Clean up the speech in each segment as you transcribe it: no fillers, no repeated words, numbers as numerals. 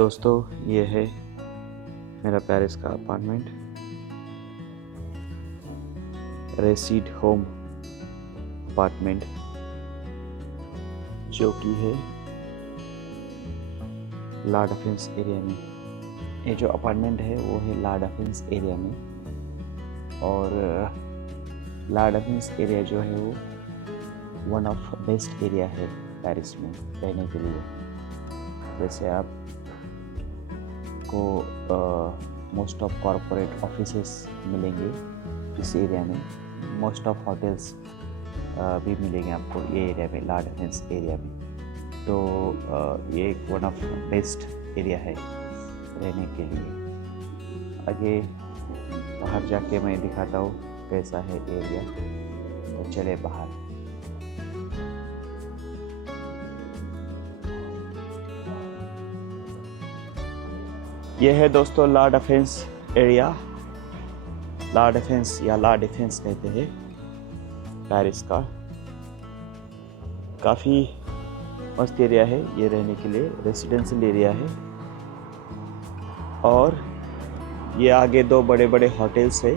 दोस्तों, ये है मेरा पेरिस का अपार्टमेंट, रेसिड होम अपार्टमेंट, जो कि है ला डिफेंस एरिया में। ये जो अपार्टमेंट है वो है ला डिफेंस एरिया में, और ला डिफेंस एरिया जो है वो वन ऑफ बेस्ट एरिया है पेरिस में रहने के लिए। जैसे आप को मोस्ट ऑफ कॉरपोरेट ऑफिसेस मिलेंगे इस एरिया में, मोस्ट ऑफ होटल्स भी मिलेंगे आपको ये एरिया में, ला डिफेंस एरिया में। तो ये एक वन ऑफ बेस्ट एरिया है रहने के लिए। आगे बाहर जाके मैं दिखाता हूँ कैसा है एरिया, तो चले बाहर। ये है दोस्तों ला डिफेंस एरिया, ला डिफेंस या ला डिफेंस कहते हैं पेरिस का। काफ़ी मस्त एरिया है ये रहने के लिए, रेसिडेंशियल एरिया है। और ये आगे दो बड़े बड़े होटल्स है,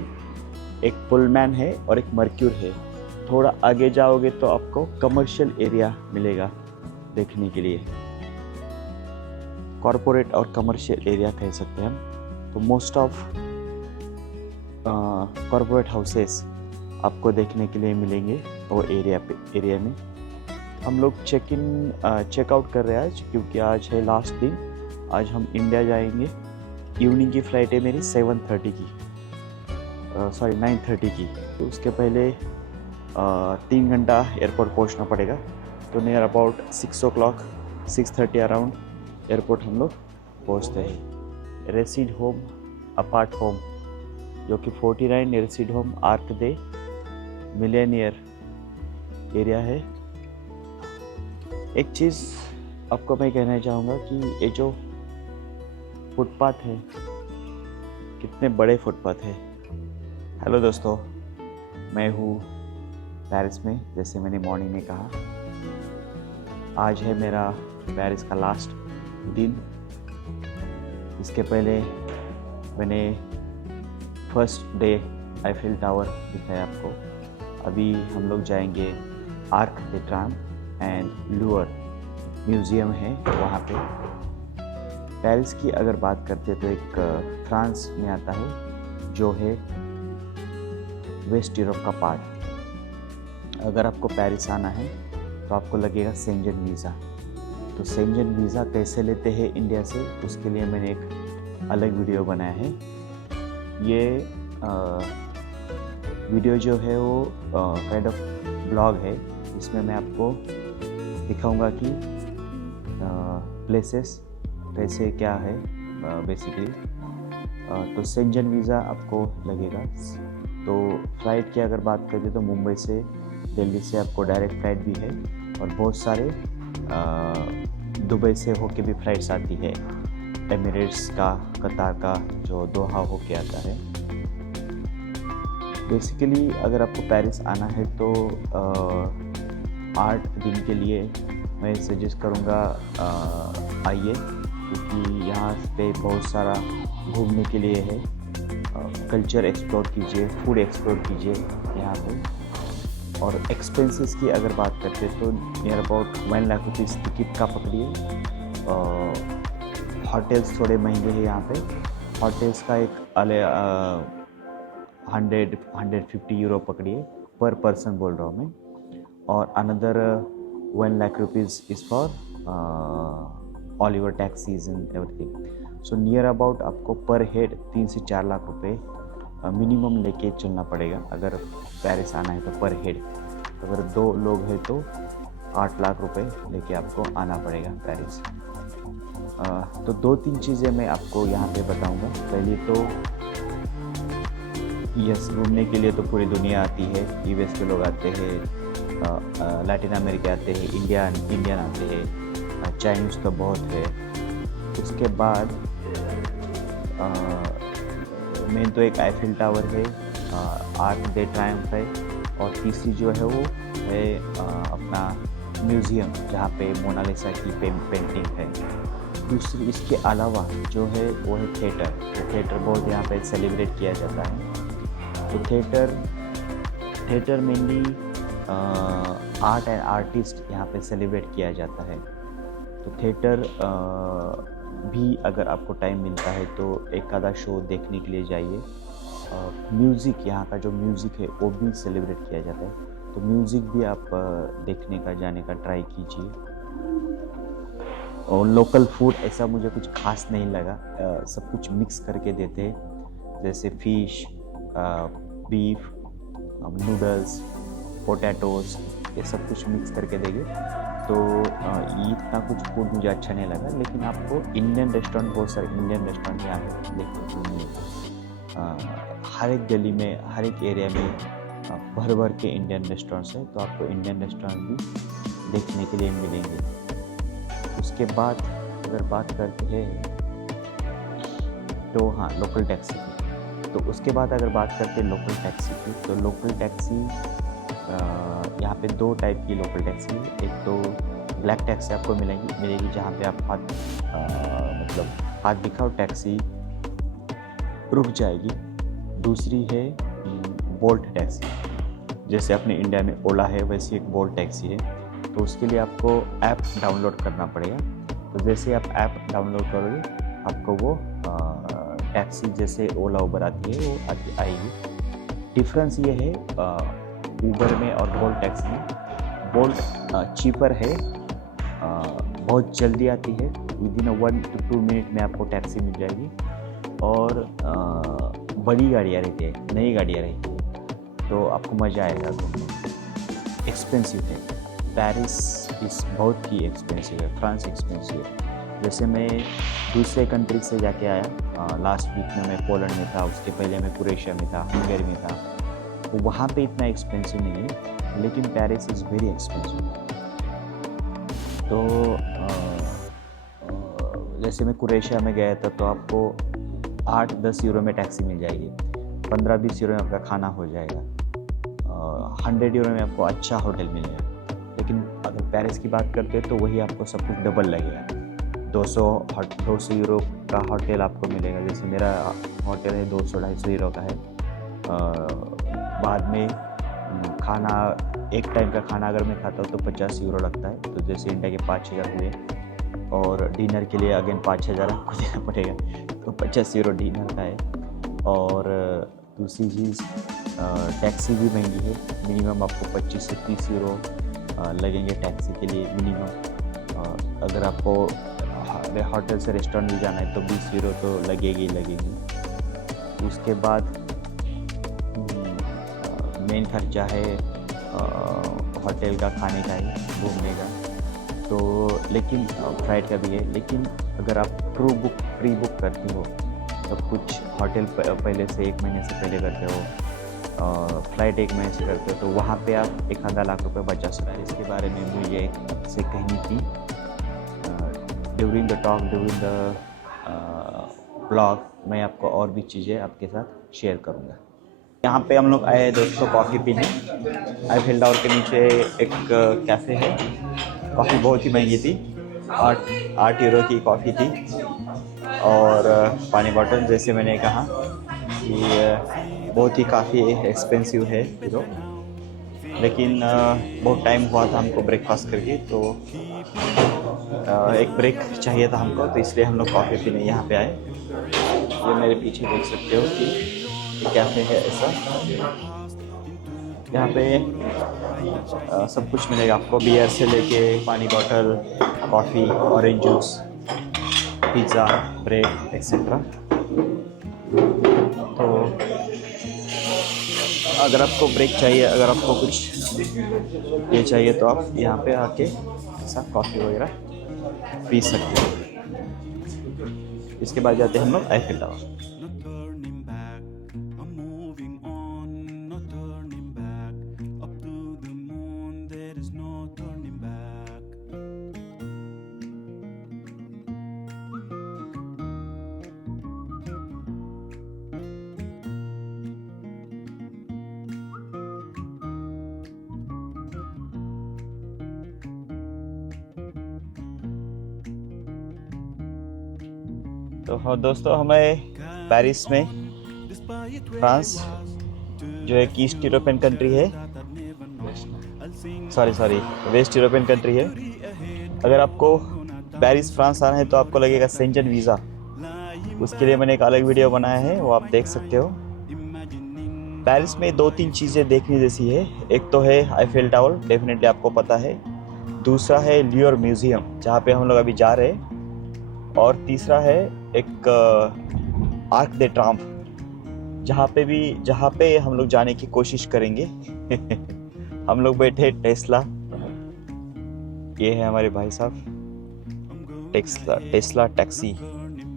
एक पुलमैन है और एक मर्क्यूर है। थोड़ा आगे जाओगे तो आपको कमर्शियल एरिया मिलेगा देखने के लिए, कॉरपोरेट और कमर्शियल एरिया कह सकते हैं हम। तो मोस्ट ऑफ कॉरपोरेट हाउसेस आपको देखने के लिए मिलेंगे वो एरिया में। हम लोग चेकआउट कर रहे हैं आज, क्योंकि आज है लास्ट दिन। आज हम इंडिया जाएंगे। इवनिंग की फ़्लाइट है मेरी 7:30 की, 9:30 की। तो उसके पहले 3 घंटा एयरपोर्ट पहुंचना पड़ेगा। तो near about 6 o'clock 6:30 around airport हम लोग पहुँचते हैं। रेसिड होम अपार्ट होम, जो कि 49 रेसिड होम आर्क दे मिलेनियर एरिया है। एक चीज़ आपको मैं कहना चाहूँगा कि ये जो फुटपाथ है, कितने बड़े फुटपाथ है। हेलो दोस्तों, मैं हूँ पेरिस में, जैसे मैंने मॉर्निंग में कहा। आज है मेरा पेरिस का लास्ट दिन। इसके पहले मैंने फर्स्ट डे आईफिल टावर दिखाया आपको। अभी हम लोग जाएंगे arc they Triumph and Louvre museum है वहाँ पे। पेरिस की अगर बात करते तो एक फ्रांस में आता है, जो है वेस्ट यूरोप का पार्ट। अगर आपको पेरिस आना है तो आपको लगेगा शेंजन वीज़ा। तो शेंजन वीज़ा कैसे लेते हैं इंडिया से, उसके लिए मैंने एक अलग वीडियो बनाया है। ये वीडियो जो है वो काइंड ऑफ ब्लॉग है। इसमें मैं आपको दिखाऊंगा कि प्लेसेस कैसे क्या है बेसिकली। तो शेंजन वीज़ा आपको लगेगा। तो फ़्लाइट की अगर बात करें तो मुंबई से दिल्ली से आपको डायरेक्ट फ़्लाइट भी है, और बहुत सारे दुबई से होके भी फ़्लाइट्स आती है। एमिरेट्स का, कतार का, जो दोहा होके आता है। बेसिकली अगर आपको पेरिस आना है तो 8 दिन के लिए मैं सजेस्ट करूँगा आइए, क्योंकि यहाँ पे बहुत सारा घूमने के लिए है। कल्चर एक्सप्लोर कीजिए, फूड एक्सप्लोर कीजिए यहाँ पे। और एक्सपेंसेस की अगर बात करते तो near about 1 lakh rupees ticket का पकड़िए। होटल्स थोड़े महंगे हैं यहाँ पे। होटल्स का एक 150 यूरो पकड़िए पर पर्सन बोल रहा हूँ मैं। और another 1 lakh rupees is for all your taxis and everything. So near about आपको पर हेड 3 से 4 लाख रुपए मिनिमम लेके चलना पड़ेगा अगर पेरिस आना है तो पर हेड। अगर 2 लोग हैं तो 8 लाख रुपए लेके आपको आना पड़ेगा पेरिस। तो 2-3 चीज़ें मैं आपको यहाँ पे बताऊँगा। पहली तो यस, घूमने के लिए तो पूरी दुनिया आती है। यूएस के लोग आते हैं, लैटिन अमेरिका आते हैं, इंडियन आते हैं, चाइनीज़ तो बहुत है। उसके बाद मेन तो एक आईफिल टावर है, आर्क दे ट्रायम्फ है, और तीसरी जो है वो है अपना म्यूज़ियम, जहाँ पे मोनालिसा की पेंटिंग है। दूसरी इसके अलावा जो है वो है थिएटर। तो थिएटर बहुत यहाँ पे सेलिब्रेट किया जाता है। तो theatre mainly art and artist यहाँ पे सेलिब्रेट किया जाता है। तो थिएटर भी अगर आपको टाइम मिलता है तो एक आधा शो देखने के लिए जाइए। म्यूज़िक, यहाँ का जो म्यूज़िक है वो भी सेलिब्रेट किया जाता है, तो म्यूज़िक भी आप देखने का, जाने का ट्राई कीजिए। और लोकल फूड ऐसा मुझे कुछ खास नहीं लगा, सब कुछ मिक्स करके देते हैं, जैसे फिश, बीफ, नूडल्स, पोटैटोज़, ये सब कुछ मिक्स करके देंगे। तो ये इतना कुछ फूड मुझे अच्छा नहीं लगा। लेकिन आपको इंडियन रेस्टोरेंट, बहुत सारे इंडियन रेस्टोरेंट यहाँ पे देखने को मिलेंगे। हर एक गली में, हर एक एरिया में भर भर के इंडियन रेस्टोरेंट्स हैं, तो आपको इंडियन रेस्टोरेंट भी देखने के लिए मिलेंगे। उसके बाद अगर बात करते हैं तो हाँ, लोकल टैक्सी की। तो उसके बाद अगर बात करते हैं लोकल टैक्सी की, तो लोकल टैक्सी यहाँ पे दो टाइप की लोकल टैक्सी है। एक तो ब्लैक टैक्सी आपको मिलेगी जहाँ पे आप हाथ दिखाओ टैक्सी रुक जाएगी। दूसरी है बोल्ट टैक्सी, जैसे अपने इंडिया में ओला है वैसी एक बोल्ट टैक्सी है। तो उसके लिए आपको ऐप डाउनलोड करना पड़ेगा। तो जैसे आप ऐप डाउनलोड करोगे, आपको वो टैक्सी जैसे ओला उबर आती है वो आएगी। डिफरेंस ये है उबर में और बोल्ट टैक्सी में, बोल्ट चीपर है, बहुत जल्दी आती है, विदिन 1 to 2 मिनट में आपको टैक्सी मिल जाएगी। और बड़ी गाड़ियाँ रहती है, नई गाड़ियाँ रहती है, तो आपको मज़ा आएगा घूमने। एक्सपेंसिव है, पेरिस इस बहुत ही एक्सपेंसिव है, फ्रांस एक्सपेंसिव है। जैसे मैं दूसरे कंट्री से जाके आया, लास्ट वीक में मैं पोलैंड में था, उसके पहले मैं क्रोएशिया में था, हंगरी में था। तो वहाँ पे इतना एक्सपेंसिव नहीं है, लेकिन पेरिस इज़ वेरी एक्सपेंसिव। तो जैसे मैं क्रोएशिया में गया था, तो आपको 8-10 यूरो में टैक्सी मिल जाएगी, 15-20 यूरो में आपका खाना हो जाएगा, 100 यूरो में आपको अच्छा होटल मिलेगा। लेकिन अगर पेरिस की बात करते हैं तो वही आपको सब कुछ डबल लगेगा। 200 यूरो का होटल आपको मिलेगा, जैसे मेरा होटल है 200-250 यूरो का है। बाद में खाना, एक टाइम का खाना अगर मैं खाता हूँ तो 50 यूरो लगता है, तो जैसे इंडिया के 5,000 हुए। और डिनर के लिए अगेन 5,000 आपको देना पड़ेगा, तो 50 यूरो डिनर का है। और दूसरी चीज़, टैक्सी भी महंगी है, मिनिमम आपको 25 से 30 यूरो लगेंगे टैक्सी के लिए मिनिमम। अगर आपको होटल से रेस्टोरेंट भी जाना है तो 20 यूरो तो लगेगी। उसके बाद मेन खर्चा है होटल का, खाने का ही, घूमने का। तो लेकिन फ्लाइट का भी है। लेकिन अगर आप प्री बुक करते हो, सब कुछ होटल पहले से 1 महीने से पहले करते हो, फ्लाइट 1 महीने से करते हो, तो वहाँ पे आप 1 लाख रुपए बचा सकते हैं। इसके बारे में मुझे से कहनी थी ड्यूरिंग द ब्लॉग। मैं आपको और भी चीज़ें आपके साथ शेयर करूँगा। यहाँ पे हम लोग आए दोस्तों कॉफ़ी पीने। आईफिल टावर के नीचे एक कैफ़े है। कॉफ़ी बहुत ही महंगी थी, 8 यूरो की कॉफ़ी थी। और पानी बॉटल, जैसे मैंने कहा कि बहुत ही काफ़ी एक्सपेंसिव है यूरो। लेकिन बहुत टाइम हुआ था हमको ब्रेकफास्ट करके, तो एक ब्रेक चाहिए था हमको, तो इसलिए हम लोग कॉफ़ी पीने यहाँ पे आए। ये मेरे पीछे देख सकते हो कि ये कैफ़े है ऐसा। यहाँ पे सब कुछ मिलेगा आपको, बियर से लेके पानी bottle, coffee, orange juice, pizza, bread etcetera. तो अगर आपको ब्रेक चाहिए, अगर आपको कुछ ये चाहिए, तो आप यहाँ पे आके ऐसा कॉफ़ी वगैरह पी सकते हो। इसके बाद जाते हैं हम लोग आईफिल टावर। तो हाँ दोस्तों, हमें पेरिस में, फ्रांस, जो एक ईस्ट यूरोपियन कंट्री है, सॉरी वेस्ट यूरोपियन कंट्री है। अगर आपको पेरिस फ्रांस आना है तो आपको लगेगा शेंजन वीज़ा। उसके लिए मैंने एक अलग वीडियो बनाया है, वो आप देख सकते हो। पेरिस में 2-3 चीज़ें देखने जैसी है। एक तो है आईफेल टावर, डेफिनेटली आपको पता है। दूसरा है ल्यूर म्यूज़ियम, जहाँ पे हम लोग अभी जा रहे हैं। और तीसरा है एक आर्क दे ट्राम्फ, जहाँ पे हम लोग जाने की कोशिश करेंगे। हम लोग बैठे टेस्ला, ये है हमारे भाई साहब। Tesla taxi.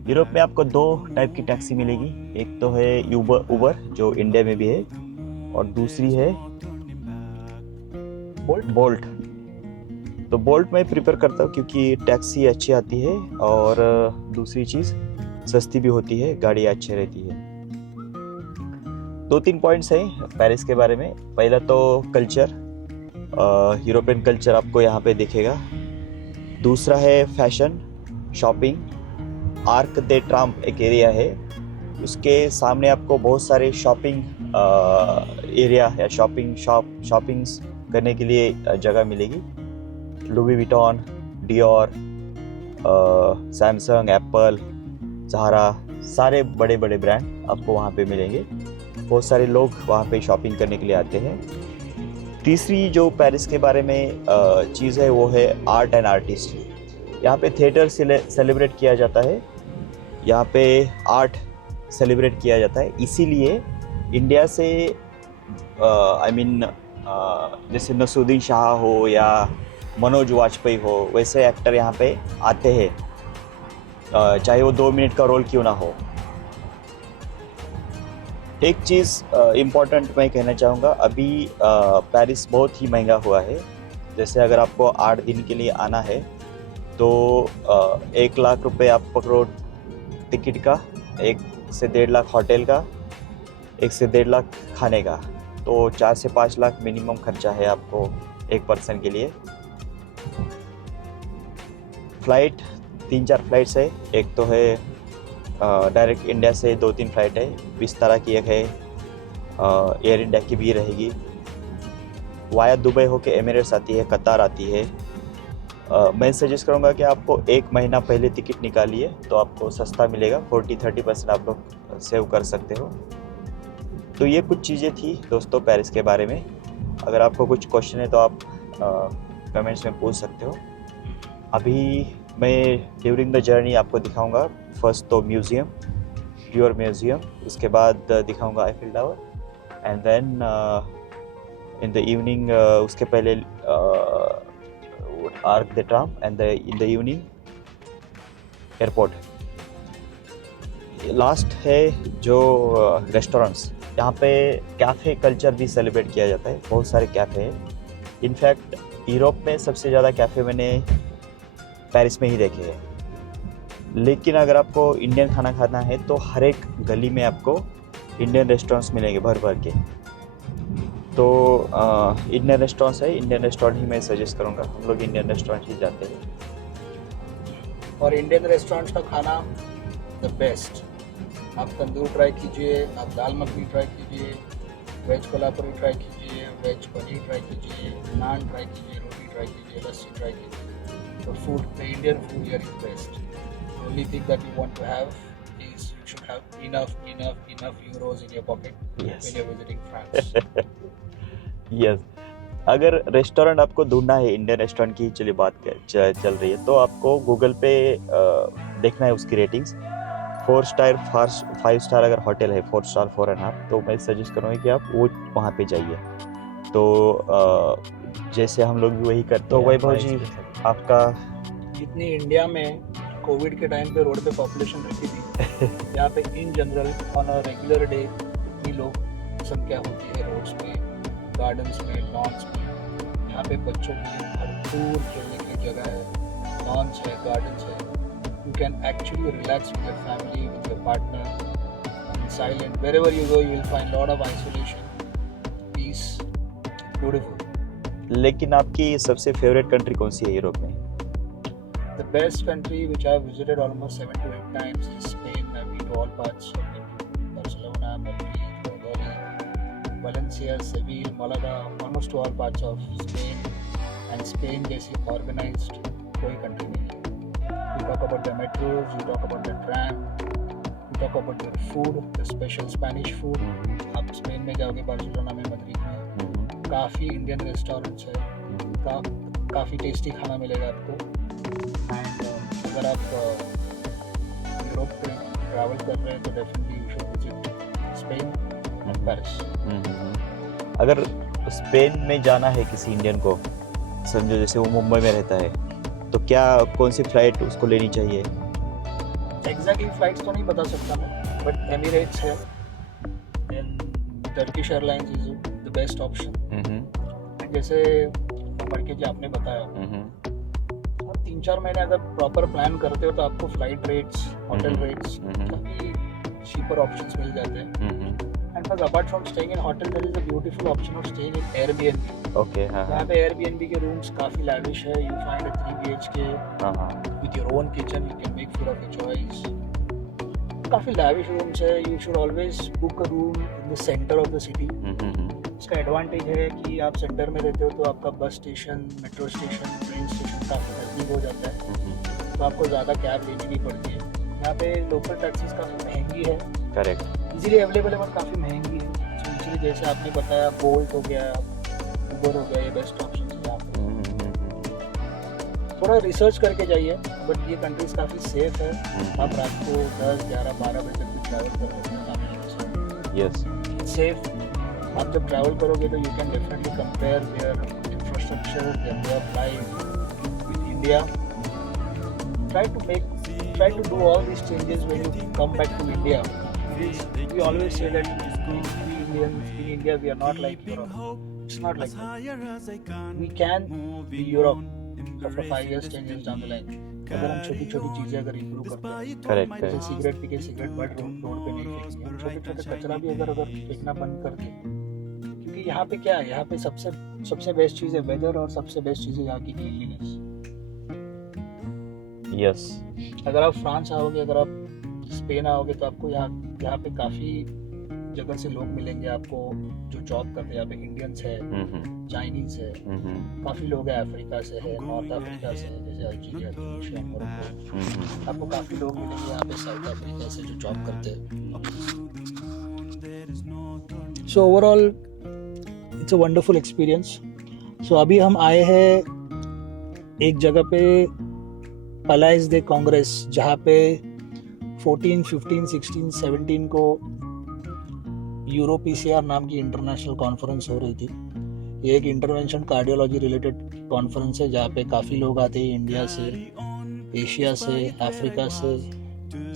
यूरोप में आपको 2 टाइप की टैक्सी मिलेगी। एक तो है उबर, जो इंडिया में भी है, और दूसरी है बोल्ट। तो बोल्ट मैं प्रिफर करता हूँ क्योंकि टैक्सी अच्छी आती है और दूसरी चीज़ सस्ती भी होती है, गाड़ी अच्छी रहती है। 2-3 पॉइंट्स हैं पेरिस के बारे में। पहला तो कल्चर, यूरोपियन कल्चर आपको यहाँ पे दिखेगा। दूसरा है फैशन, शॉपिंग। आर्क दे ट्राम्प एक एरिया है, उसके सामने आपको बहुत सारे शॉपिंग एरिया या शॉपिंग्स करने के लिए जगह मिलेगी। Louis Vuitton, Dior, Samsung, Apple, Zara, सारे बड़े बड़े ब्रांड आपको वहाँ पे मिलेंगे। बहुत सारे लोग वहाँ पे शॉपिंग करने के लिए आते हैं। तीसरी जो पेरिस के बारे में चीज़ है वो है आर्ट एंड आर्टिस्ट। यहाँ पे थिएटर सेलिब्रेट किया जाता है, यहाँ पे आर्ट सेलिब्रेट किया जाता है। इसीलिए इंडिया से जैसे नसरुद्दीन शाह हो या मनोज वाजपेयी हो, वैसे एक्टर यहाँ पे आते हैं, चाहे वो 2 मिनट का रोल क्यों ना हो। एक चीज़ इम्पॉर्टेंट मैं कहना चाहूँगा, अभी पेरिस बहुत ही महंगा हुआ है। जैसे अगर आपको 8 दिन के लिए आना है तो 1 लाख रुपए आप पकड़ो टिकट का, 1 से 1.5 लाख होटल का, 1 से 1.5 लाख खाने का, तो 4 से 5 लाख मिनिमम खर्चा है आपको एक पर्सन के लिए। फ्लाइट 3-4 फ्लाइट्स है। एक तो है डायरेक्ट इंडिया से 2-3 फ्लाइट है, विस्तारा की एक है, एयर इंडिया की भी रहेगी। वाया दुबई होके एमिरेट्स आती है, कतार आती है। मैं सजेस्ट करूँगा कि आपको 1 महीना पहले टिकट निकालिए तो आपको सस्ता मिलेगा, 40-30% आप लोग सेव कर सकते हो। तो ये कुछ चीज़ें थी दोस्तों पेरिस के बारे में। अगर आपको कुछ क्वेश्चन है तो आप कमेंट्स में पूछ सकते हो। अभी मैं ड्यूरिंग द जर्नी आपको दिखाऊंगा फर्स्ट तो म्यूज़ियम, ल्यूर म्यूज़ियम, उसके बाद दिखाऊंगा Eiffel Tower, and then in the evening, उसके पहले Arc de Triomphe, and in the evening airport. Last है जो रेस्टोरेंट्स, यहाँ पे कैफ़े कल्चर भी सेलिब्रेट किया जाता है। बहुत सारे कैफ़े हैं। इनफैक्ट यूरोप में सबसे ज़्यादा कैफ़े मैंने पेरिस में ही देखे हैं। लेकिन अगर आपको इंडियन खाना खाना है तो हर एक गली में आपको इंडियन रेस्टोरेंट्स मिलेंगे भर भर के। तो इंडियन रेस्टोरेंट्स है, इंडियन रेस्टोरेंट ही मैं सजेस्ट करूँगा। हम लोग इंडियन रेस्टोरेंट ही जाते हैं। और इंडियन रेस्टोरेंट्स का खाना द बेस्ट। आप तंदूर ट्राई कीजिए, आप दाल मखनी ट्राई कीजिए, वेज कोल्हापुरी ट्राई कीजिए, वेज पनीर ट्राई कीजिए, नान ट्राई कीजिए, रोटी ट्राई कीजिए, लस्सी ट्राई कीजिए। The food, the Indian food here is best. The only thing that you want to have is you should have enough euros in your pocket Yes. when you're visiting France. Yes, अगर restaurant आपको ढूंढना है, Indian restaurant की चलिए बात चल रही है, तो आपको गूगल पे देखना है उसकी रेटिंग्स। 4 स्टार 5 स्टार अगर होटल है, 4 स्टार 4.5, तो मैं सजेस्ट करूँगा कि आप वो वहाँ पे जाइए। तो जैसे हम लोग भी वही करते हैं। तो वैभव जी, आपका जितनी इंडिया में कोविड के टाइम पे रोड पे पॉपुलेशन रहती थी, यहाँ पे in general on a regular day इतनी लोग संख्या होती है रोड्स में, गार्डन्स में, लॉन्स में। यहाँ पे बच्चों के लिए भरपूर खेलने की जगह है, लॉन्स है, गार्डन्स है। You can actually relax with your family, with your partner, in silent. Wherever you go, you will find lot of isolation, peace, beautiful. लेकिन आपकी सबसे फेवरेट कंट्री कौन सी है यूरोप में? The best country which I have visited almost 7 to 8 times is to all parts of Barcelona, Madrid, Valladolid, Valencia, Seville, Malaga, almost to all parts of Spain. And Spain जैसी organized कोई country नहीं है. You talk about the metros, you talk about the tram, you talk about the food, the special Spanish food. आप Spain में जाओगे, Barcelona में, Madrid में, काफ़ी इंडियन रेस्टोरेंट्स है, काफ़ी टेस्टी खाना मिलेगा आपको. एंड अगर आप यूरोप पे ट्रैवल कर रहे हैं तो definitely you should visit Spain and Paris. अगर स्पेन में जाना है किसी इंडियन को, समझो जैसे वो मुंबई में रहता है, तो क्या कौन सी फ्लाइट उसको लेनी चाहिए? एग्जैक्टली फ्लाइट्स तो नहीं बता सकता मैं, बट एमिरेट्स है, then Turkish Airlines is the best option. जैसे पढ़ के जो आपने बताया, आप 3-4 महीने अगर प्रॉपर प्लान करते हो तो आपको फ्लाइट रेट्स, होटल रेट्स, काफ़ी चीपर ऑप्शंस मिल जाते हैं. And plus apart from staying in hotel there is a beautiful option of staying in Airbnb. Okay, यहाँ पे एयरबीएनबी के रूम्स काफ़ी लैविश है. You find a 3 BHK with your own kitchen, you can make food of your choice. काफ़ी lavish rooms है. You should always book a room in the center of the city. इसका advantage है कि आप centre में रहते हो तो आपका bus station, metro station, train station काफ़ी नज़दीक हो जाता है, तो आपको ज़्यादा कैब लेनी नहीं पड़ती है. यहाँ पे लोकल टैक्सीज काफ़ी महंगी है, करेक्ट, इजीली अवेलेबल है, बट काफ़ी महंगी है. तो इसीलिए जैसे आपने बताया, बोल्ट हो गया, उबर हो गया, ये बेस्ट ऑप्शन है यहाँ पे. थोड़ा रिसर्च करके जाइए, बट ये कंट्रीज काफ़ी सेफ है. आप रात को 10, 11, 12 बजे तक भी ट्रैवल कर सकते हैं. Yes, safe. आप जब ट्रैवल करोगे तो you can definitely compare there infrastructure, their way of life with India. Try to do all these changes when you come back to India. We always say that we Indians in India, we are not like Europe. It's not like that. We can be Europe after 5 years, 10 years down the line. अगर हम छोटी छोटी चीज़ें अगर improve करते हैं, correct, जैसे cigarette P के सिगरेट बट रोड पे नहीं फेंकेंगे, छोटे छोटे कचरा भी अगर फेंकना बंद कर दें. क्योंकि यहाँ पे क्या है, यहाँ पे सबसे बेस्ट चीज़ है वेदर, और सबसे बेस्ट चीज़ है यहाँ की क्लीनलीनेस. यस. अगर आप फ्रांस आओगे, अगर आप स्पेन आओगे, तो आपको यहाँ पे काफ़ी जगह से लोग मिलेंगे आपको जो जॉब करते हैं. यहाँ पे इंडियंस है, चाइनीज़ है, काफ़ी लोग हैं अफ्रीका से है, नॉर्थ अफ्रीका से है, जैसे अल्जीरिया, ट्यूनीशिया, मोरक्को. आपको काफ़ी लोग मिलेंगे यहाँ पे साउथ अफ्रीका से जो जॉब करते हैं. So overall it's a wonderful experience. So अभी हम आए हैं एक जगह पे, पलाइस डे कांग्रेस, जहाँ पे 14, 15, 16, 17 को यूरो PCR नाम की इंटरनेशनल कॉन्फ्रेंस हो रही थी. ये एक इंटरवेंशन कार्डियोलॉजी रिलेटेड कॉन्फ्रेंस है, जहाँ पे काफ़ी लोग आते हैं इंडिया से, एशिया से, अफ्रीका से,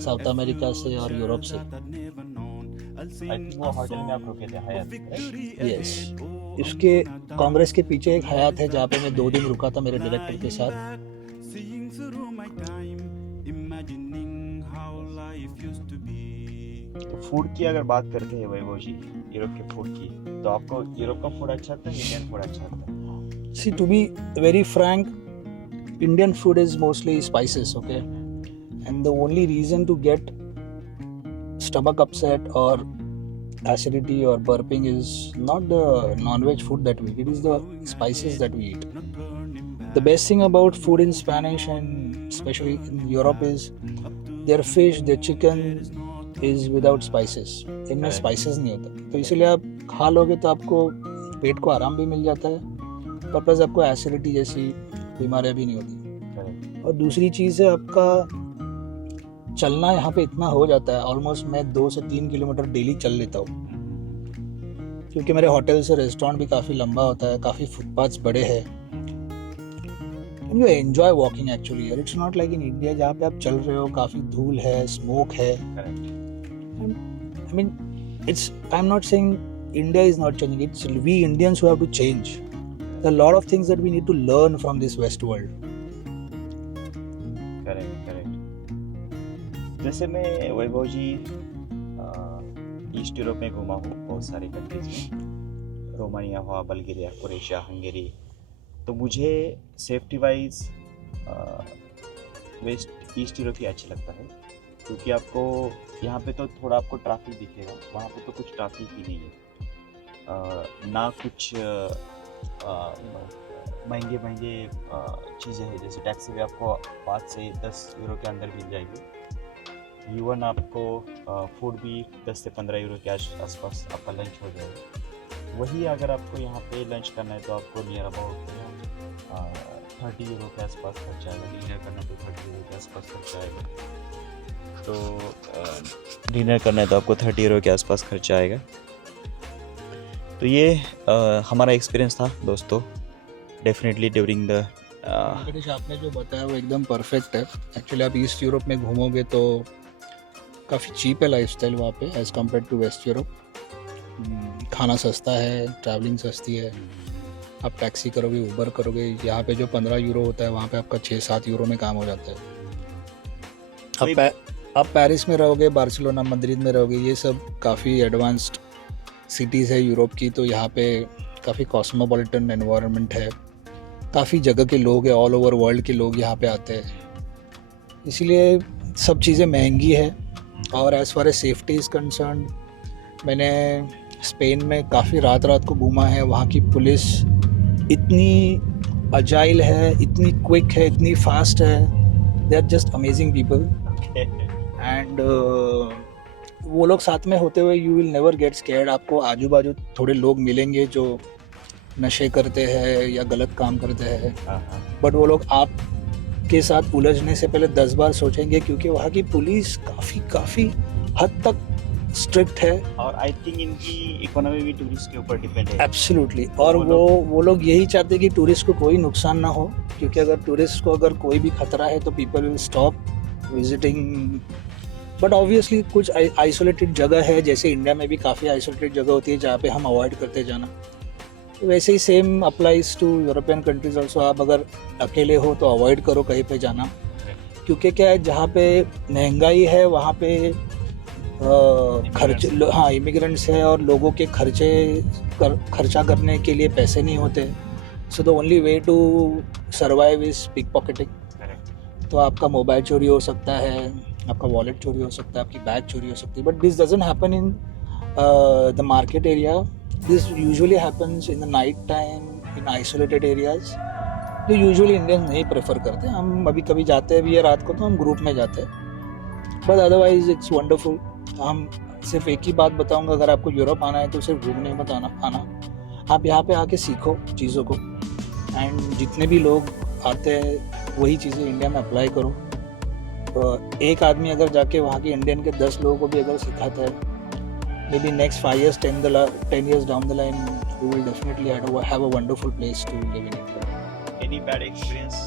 साउथ अमेरिका से और यूरोप से. आई थिंक वो होटल में आप रुके थे, हयात. यस, इसके कांग्रेस के पीछे एक हयात है जहाँ पे मैं 2 दिन रुका था मेरे डायरेक्टर के साथ. फूड की अगर बात करते हैं वैभव जी, यूरोप के फूड की, तो आपको यूरोप का फूड अच्छा लगता है, इंडियन फूड अच्छा लगता है? See, to be very frank, Indian food is mostly spices, okay? And the only reason to get stomach upset or acidity or burping is not the non-veg food that we eat, it is the spices that we eat. The best thing about food in Spanish and especially in Europe is their fish, their chicken is without spices. इनमें spices नहीं होता, तो इसीलिए आप खा लोगे तो आपको पेट को आराम भी मिल जाता है, और प्लस आपको एसिडिटी जैसी बीमारियां भी नहीं होती. और दूसरी चीज़ है, आपका चलना यहाँ पे इतना हो जाता है, ऑलमोस्ट मैं 2 से 3 किलोमीटर डेली चल लेता हूँ, क्योंकि मेरे होटल से रेस्टोरेंट भी काफ़ी लंबा होता है, काफ़ी फुटपाथ्स बड़े हैं. And you enjoy walking actually here. It's not like in India जहाँ पे आप चल रहे हो, काफ़ी धूल है, स्मोक है. I mean, I'm not saying India is not changing. It's we Indians who have to change. There are a lot of things that we need to learn from this West world. Correct. जैसे मैं वैभव जी east Europe में घूमा हूँ बहुत सारी countries में, Romania हुआ, Bulgaria, Croatia, Hungary, तो मुझे safety wise west east Europe ही अच्छा लगता है, क्योंकि आपको यहाँ पे तो थोड़ा आपको ट्रैफिक दिखेगा, वहाँ पे तो कुछ ट्रैफिक ही नहीं है। ना कुछ महंगे महंगे चीज़ें हैं, जैसे टैक्सी में आपको 5 से 10 यूरो के अंदर मिल जाएगी। इवन आपको फूड भी 10 से 15 यूरो के आसपास आपका लंच हो जाएगा। वही अगर आपको यहाँ पे लंच करना है तो आपको नियर अबाउट 30 यूरो के आसपास खर्च आएगा। डिनर करना तो 30 यूरो के आसपास खर्च आएगा। तो डिनर करना है तो आपको 30 यूरो के आसपास खर्चा आएगा। तो ये हमारा एक्सपीरियंस था दोस्तों, डेफिनेटली ड्यूरिंग द वेंकटेश, आपने जो बताया वो एकदम परफेक्ट है। एक्चुअली आप ईस्ट यूरोप में घूमोगे तो काफ़ी चीप है लाइफस्टाइल वहाँ पे as compare to West Europe. खाना सस्ता है, ट्रैवलिंग सस्ती है। आप टैक्सी करोगे, ऊबर करोगे, यहाँ पे जो 15 यूरो होता है वहाँ पे आपका 6-7 यूरो में काम हो जाता है। आप पेरिस में रहोगे, बार्सिलोना, मद्रिद में रहोगे, ये सब काफ़ी एडवांस्ड सिटीज़ है यूरोप की, तो यहाँ पे काफ़ी कॉस्मोपॉलिटन एनवायरनमेंट है। काफ़ी जगह के लोग हैं, ऑल ओवर वर्ल्ड के लोग यहाँ पे आते हैं, इसीलिए सब चीज़ें महंगी है। और as far as safety is concern, मैंने स्पेन में काफ़ी रात को घूमा है। वहाँ की पुलिस इतनी अजाइल है, इतनी क्विक है, इतनी फास्ट है। They are just amazing people. And वो लोग साथ में होते हुए you will never get scared. आपको आजू बाजू थोड़े लोग मिलेंगे जो नशे करते हैं या गलत काम करते हैं, बट वो लोग आपके साथ उलझने से पहले 10 बार सोचेंगे, क्योंकि वहाँ की पुलिस काफ़ी हद तक स्ट्रिक्ट है। और आई थिंक इनकी इकोनॉमी भी टूरिस्ट के ऊपर डिपेंड है। एब्सोल्युटली। और वो लोग यही चाहते हैं कि टूरिस्ट को कोई नुकसान ना हो, क्योंकि अगर टूरिस्ट को अगर कोई भी खतरा है तो people will stop visiting. But obviously कुछ आइसोलेटेड जगह है, जैसे इंडिया में भी काफ़ी आइसोलेटेड जगह होती है जहाँ पे हम अवॉइड करते जाना। तो वैसे ही same applies to European countries also. आप अगर अकेले हो तो अवॉइड करो कहीं पे जाना, क्योंकि क्या है, जहाँ पे महंगाई है वहाँ पे खर्च, हाँ, इमिग्रेंट्स है और लोगों के खर्चा करने के लिए पैसे नहीं होते। So the only way to survive is pickpocketing. तो आपका मोबाइल चोरी हो सकता है, आपका वॉलेट चोरी हो सकता है, आपकी बैग चोरी हो सकती है। But this doesn't happen in the market area. This usually happens in the night time in isolated areas, जो यूजुअली इंडियंस नहीं प्रेफर करते। हम अभी कभी जाते हैं भी है रात को तो हम ग्रुप में जाते हैं, बट अदरवाइज इट्स वंडरफुल। हम सिर्फ एक ही बात बताऊंगा, अगर आपको यूरोप आना है तो सिर्फ घूमने मत आना, आप यहाँ पे आके सीखो चीज़ों को। एंड जितने भी लोग आते हैं वही चीज़ें इंडिया में अप्लाई करो। तो एक आदमी अगर जाके वहाँ के इंडियन के 10 लोगों को भी अगर सिखाता है, may be next 5 years 10 years down the line we will definitely have a wonderful place to live in India. Any bad experience?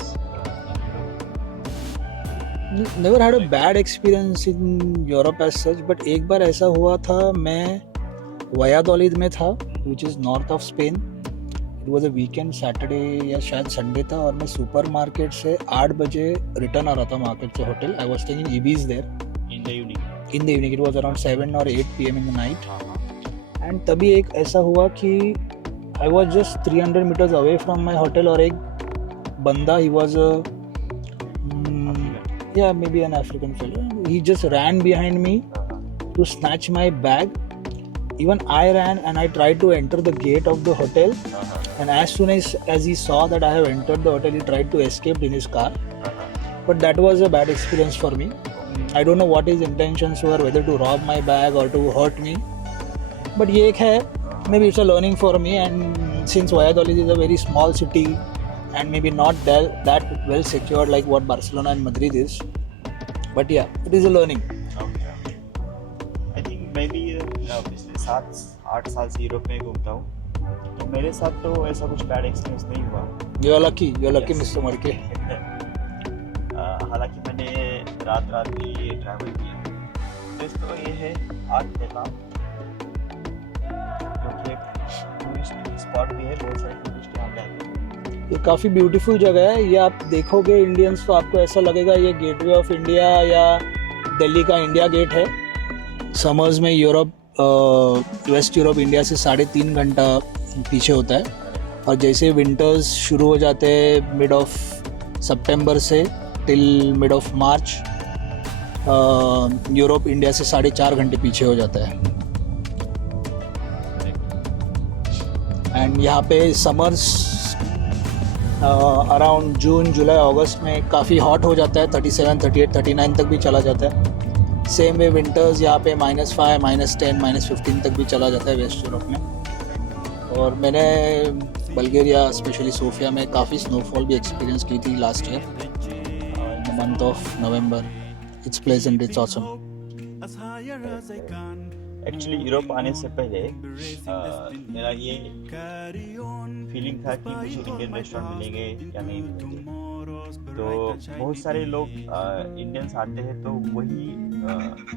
Never had a bad experience in Europe as such, but एक बार ऐसा हुआ था, मैं वयादोलिद में था, which is north of Spain. It was a weekend, Saturday या शायद Sunday था, और मैं सुपर मार्केट से 8 बजे रिटर्न आ रहा था मार्केट से hotel. I was staying in Ibis there. In the evening? In the evening, it was around 7 or 8 PM in the night. And तभी एक ऐसा हुआ कि I was just 300 meters away from my hotel, और एक बंदा, he was a yeah, maybe an African fellow. He just ran behind me to snatch my bag. Even I ran and I tried to enter the gate of the hotel. And as soon as he saw that I have entered the hotel, he tried to escape in his car. But that was a bad experience for me. I don't know what his intentions were, whether to rob my bag or to hurt me. But ये एक है, maybe it's a learning for me. And since Valladolid is a very small city, and maybe not that well secured like what Barcelona and Madrid is, but yeah, it is a learning. Okay. I think maybe पिछले 7-8 साल से Europe में घूमता हूँ, तो मेरे साथ तो ऐसा कुछ बैड एक्सपीरियंस नहीं हुआ। You're lucky, Mr. Marke. हालांकि मैंने रात भी ट्रैवल किया। तो ये है आर्ट जो कि एक टूरिस्ट स्पॉट भी है, बहुत सारे टूरिस्ट यहाँ पे आते हैं। ये काफ़ी ब्यूटीफुल जगह है। ये आप देखोगे इंडियंस तो आपको ऐसा लगेगा ये गेटवे ऑफ इंडिया या दिल्ली का इंडिया गेट है। समर्स में यूरोप, वेस्ट यूरोप इंडिया से 3.5 घंटा पीछे होता है, और जैसे विंटर्स शुरू हो जाते हैं मिड ऑफ सितंबर से till mid of March, Europe India से 4.5 घंटे पीछे हो जाता है। एंड यहाँ पे समर्स अराउंड जून जुलाई अगस्त में काफ़ी हॉट हो जाता है, 37, 38, 39 तक भी चला जाता है। सेम वे विंटर्स यहाँ पे -5, -10, -15 तक भी चला जाता है वेस्ट यूरोप में। और मैंने बल्गेरिया स्पेशली सोफिया में काफ़ी स्नोफॉल भी एक्सपीरियंस की थी last year in the month of November. It's pleasant, it's awesome. Actually Europe आने से पहले मेरा ये फीलिंग था कि मुझे इंडियन रेस्टोरेंट मिलेंगे या नहीं मिलेंगे। तो बहुत सारे लोग इंडियंस आते हैं तो वही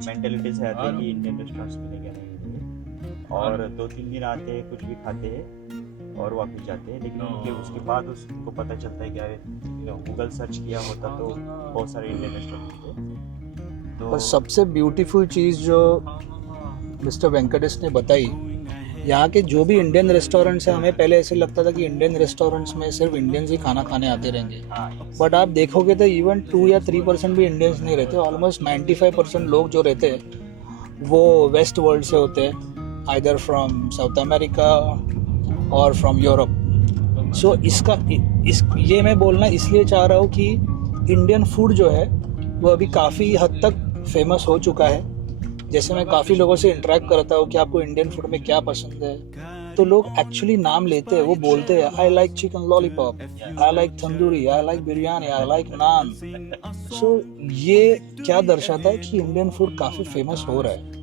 मेंटेलिटी से आते हैं कि इंडियन रेस्टोरेंट्स मिलेंगे नहीं मिलेंगे, और 2-3 दिन आते हैं, कुछ भी खाते हैं और वापस जाते हैं। लेकिन उनके उसके बाद उसको पता चलता है कि अरे गूगल सर्च किया होता तो बहुत सारे इंडियन रेस्टोरेंट थे। तो और सबसे ब्यूटीफुल चीज़ जो मिस्टर वेंकटेश ने बताई, यहाँ के जो भी इंडियन रेस्टोरेंट्स हैं, हमें पहले ऐसे लगता था कि इंडियन रेस्टोरेंट्स में सिर्फ इंडियंस ही खाना खाने आते रहेंगे, बट आप देखोगे तो इवन 2 या 3% भी इंडियंस नहीं रहते। ऑलमोस्ट 95% लोग जो रहते हैं वो वेस्ट वर्ल्ड से होते हैं, आइदर फ्रॉम साउथ अमेरिका और फ्रॉम यूरोप। सो ये मैं बोलना इसलिए चाह रहा हूँ कि इंडियन फूड जो है वो अभी काफ़ी हद तक फेमस हो चुका है। जैसे मैं काफ़ी लोगों से इंटरेक्ट करता हूँ कि आपको इंडियन फूड में क्या पसंद है, तो लोग एक्चुअली नाम लेते हैं, वो बोलते हैं I like chicken lollipop, I like tandoori, I like biryani, I like naan. So ये क्या दर्शाता है कि इंडियन फूड काफ़ी फेमस हो रहा है।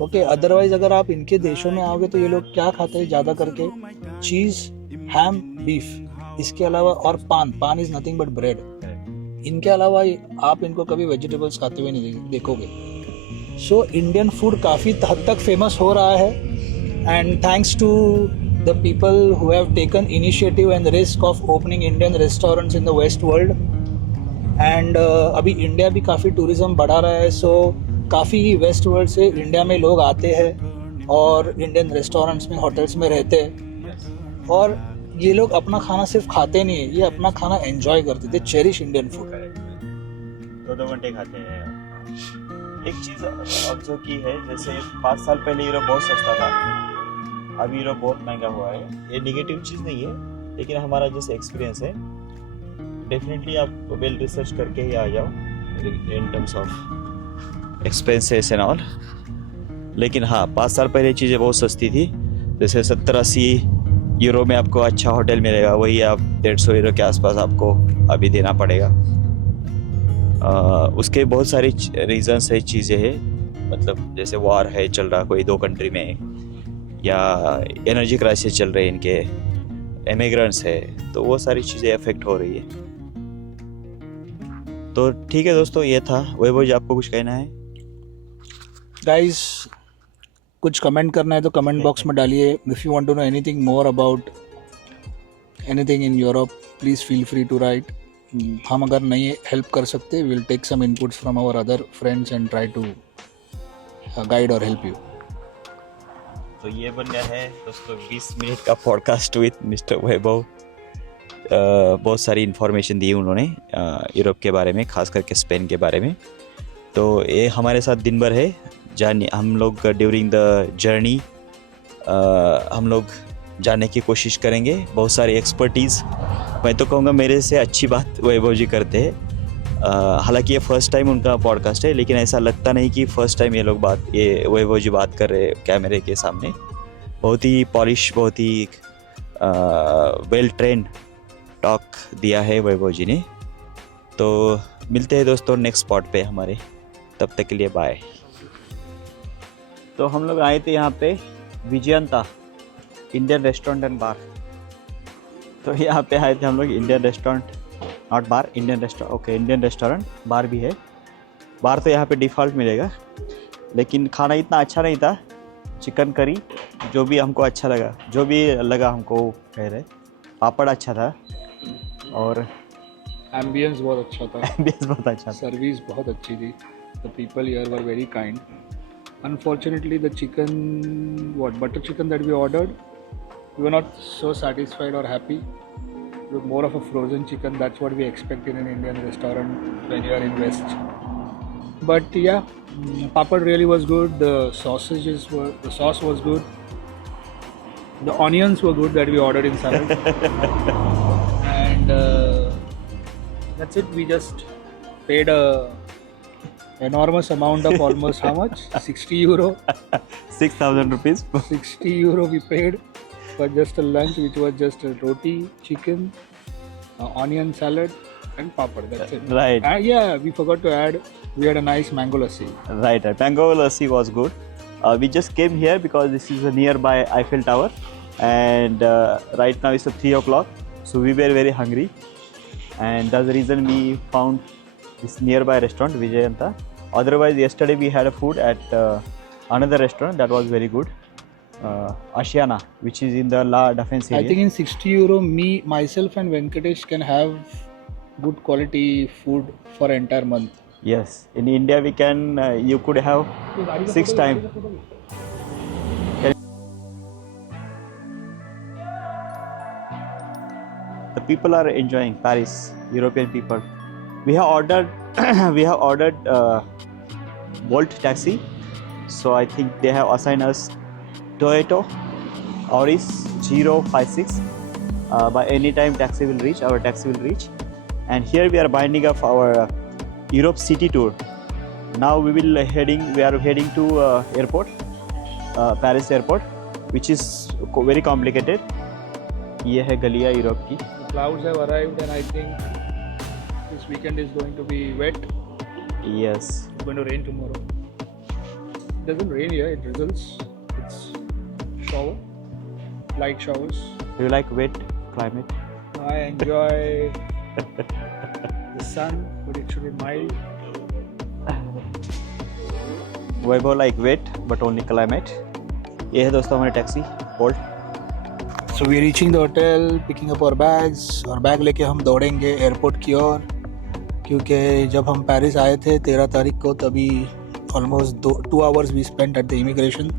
ओके, अदरवाइज अगर आप इनके देशों में आओगे तो ये लोग क्या खाते हैं ज़्यादा करके? चीज़, हैम, बीफ, इसके अलावा और पान इज़ नथिंग बट ब्रेड। इनके अलावा आप इनको कभी वेजिटेबल्स खाते हुए नहीं देखोगे। सो इंडियन फूड काफ़ी हद तक फेमस हो रहा है, and thanks to the people who have taken initiative and risk of opening Indian restaurants in the west world. And अभी इंडिया भी काफ़ी टूरिज़्म बढ़ा रहा है, सो काफ़ी वेस्ट वर्ल्ड से इंडिया में लोग आते हैं और इंडियन रेस्टोरेंट्स में, होटल्स में रहते हैं। और ये लोग अपना खाना सिर्फ खाते नहीं है, ये अपना खाना एंजॉय करते थे, चेरिश इंडियन फूड। 2-2 घंटे खाते हैं। एक चीज़ ऑब्जर्व की है, जैसे 5 साल पहले यूरो बहुत सस्ता था, अभी यूरो बहुत महंगा हुआ है। ये नेगेटिव चीज़ नहीं है, लेकिन हमारा जैसे एक्सपीरियंस है, डेफिनेटली आप वेल रिसर्च करके ही आ जाओ in terms of expenses and all. लेकिन हाँ, 5 साल पहले चीज़ें बहुत सस्ती थी, जैसे 70-80 यूरो में आपको अच्छा होटल मिलेगा, वही आप 150 यूरो के आसपास आपको अभी देना पड़ेगा। उसके बहुत सारी रीजंस है, चीज़ें हैं, मतलब जैसे वॉर है चल रहा कोई 2 कंट्री में, या एनर्जी क्राइसिस चल रहे हैं इनके, इमिग्रेंट्स है, तो वो सारी चीज़ें अफेक्ट हो रही है। तो ठीक है दोस्तों, ये था। वैभव जी, आपको कुछ कहना है? गाइस, कुछ कमेंट करना है तो कमेंट बॉक्स में डालिए। If you want to know anything more about anything in Europe, please feel free to write. हम अगर नहीं हेल्प कर सकते, will take some inputs from our other friends and try to guide और help you. तो ये बन गया है दोस्तों 20 मिनट का पॉडकास्ट विद मिस्टर वैभव। बहुत सारी इन्फॉर्मेशन दी उन्होंने यूरोप के बारे में, खास करके स्पेन के बारे में। तो ये हमारे साथ दिन भर है, हम लोग ड्यूरिंग द जर्नी हम लोग जानने की कोशिश करेंगे। बहुत सारी एक्सपर्टीज़, मैं तो कहूँगा मेरे से अच्छी बात वैभव जी करते हैं। हालांकि ये फर्स्ट टाइम उनका पॉडकास्ट है, लेकिन ऐसा लगता नहीं कि फ़र्स्ट टाइम ये वैभव जी बात कर रहे कैमरे के सामने। बहुत ही पॉलिश, बहुत ही वेल ट्रेंड टॉक दिया है वैभव जी ने। तो मिलते हैं दोस्तों नेक्स्ट स्पॉट पे हमारे, तब तक के लिए बाय। तो हम लोग आए थे यहाँ पे Vijayanta Indian restaurant and bar. तो यहाँ पे आए थे हम लोग, Indian restaurant not bar, Indian restaurant, okay, Indian restaurant, bar भी है। बार तो यहाँ पे डिफ़ॉल्ट मिलेगा, लेकिन खाना इतना अच्छा नहीं था। चिकन करी जो भी हमको अच्छा लगा, जो भी लगा हमको कह रहे, पापड़ अच्छा था और एम्बियंस बहुत अच्छा था, एम्बियंस बहुत अच्छा था, सर्विस बहुत अच्छी थी, the people here were very kind. Unfortunately, the butter chicken that we ordered, we were not so satisfied or happy. It was more of a frozen chicken. That's what we expect in an Indian restaurant when you are in West. But yeah, papad really was good. The sauce was good. The onions were good that we ordered in salad. And that's it. We just paid a enormous amount of almost how much? 60 euro. 6,000 rupees. 60 euro we paid for just a lunch, which was just a roti, chicken, onion salad, and papad. That's it. Right. Yeah, we forgot to add. We had a nice mango lassi. Right. Mango lassi was good. We just came here because this is a nearby Eiffel Tower, and right now it's 3 o'clock, so we were very hungry, and that's the reason we found this nearby restaurant, Vijayanta. Otherwise, yesterday we had a food at another restaurant that was very good, Ashiana, which is in the La Defense area. I think in 60 euro, myself and Venkatesh can have good quality food for entire month. Yes, in India we can. You could have 6 times. The people are enjoying Paris. European people. We have ordered. we have ordered Bolt taxi. So I think they have assigned us Toyota Auris 056. By any time taxi will reach. Our taxi will reach. And here we are binding up our Europe city tour. Now we are heading to airport, Paris airport, which is very complicated. ये है गलियाँ Europe की. The clouds have arrived, and I think this weekend is going to be wet. Yes. It's going to rain tomorrow. It doesn't rain here, it drizzles. It's shower, light showers. Do you like wet climate? I enjoy the sun, but it should be mild. Weibo like wet, but only climate. ये है दोस्तों हमारी taxi bolt. So we are reaching the hotel, picking up our bags. और bag लेके हम दौड़ेंगे airport की ओर, क्योंकि जब हम पेरिस आए थे 13 तारीख को, तभी almost 2 hours we spent at the immigration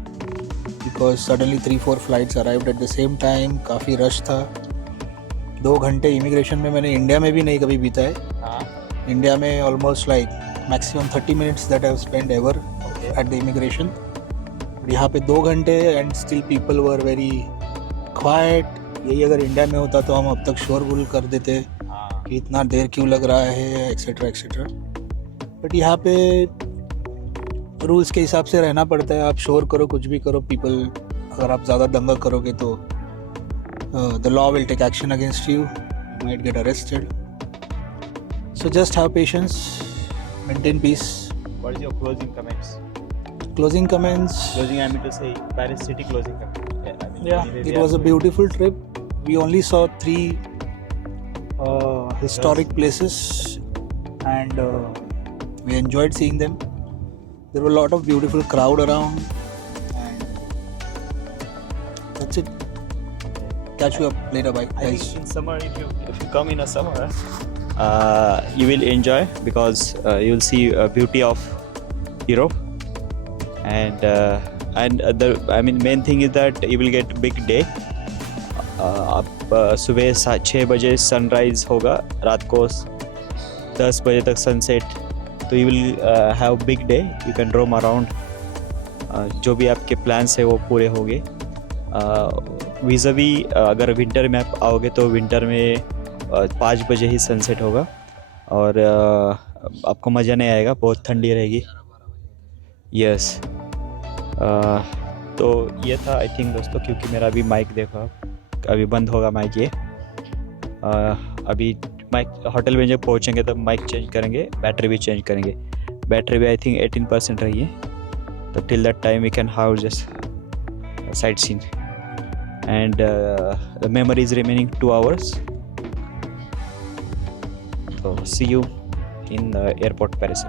because suddenly 3-4 flights arrived at the same time. काफ़ी रश था. 2 घंटे इमिग्रेशन में मैंने इंडिया में भी नहीं कभी बीता है. इंडिया में almost like maximum 30 minutes that I've spent ever at the immigration. यहाँ पे 2 घंटे and still people were very quiet. यही अगर इंडिया में होता तो हम अब तक शोरगुल कर देते कि इतना देर क्यों लग रहा है, एक्सेट्रा एक्सेट्रा. बट यहाँ पे रूल्स के हिसाब से रहना पड़ता है. आप शोर करो, कुछ भी करो, पीपल अगर आप ज़्यादा दंगा करोगे तो the law will take action against you. You might get arrested. So just have patience, maintain peace. What is your closing comments? Closing comments. Closing, I mean to say Paris city closing comments. Yeah, it was a beautiful trip. We only saw 3 historic places, and we enjoyed seeing them. There were a lot of beautiful crowd around, and that's it. Catch you up later, bye I guys. think in summer, if you come in a summer, you will enjoy because you will see beauty of Europe, and main thing is that you will get big day. आप सुबह 6 बजे sunrise होगा, रात को 10 बजे तक sunset. तो you will have big day. You can roam around. जो भी आपके प्लान्स है वो पूरे होंगे. विज़ावी अगर विंटर में आप आओगे तो विंटर में 5 बजे ही सनसेट होगा, और आपको मज़ा नहीं आएगा, बहुत ठंडी रहेगी. यस. तो ये था आई थिंक दोस्तों, क्योंकि मेरा अभी माइक देखो आप, अभी बंद होगा माइक ये. अभी माइक होटल में जब पहुँचेंगे तब माइक चेंज करेंगे, बैटरी भी चेंज करेंगे. बैटरी भी आई थिंक 18% रही है, तो till that time we can have just sight seen, and the memory is remaining 2 hours. So see you in the airport Paris.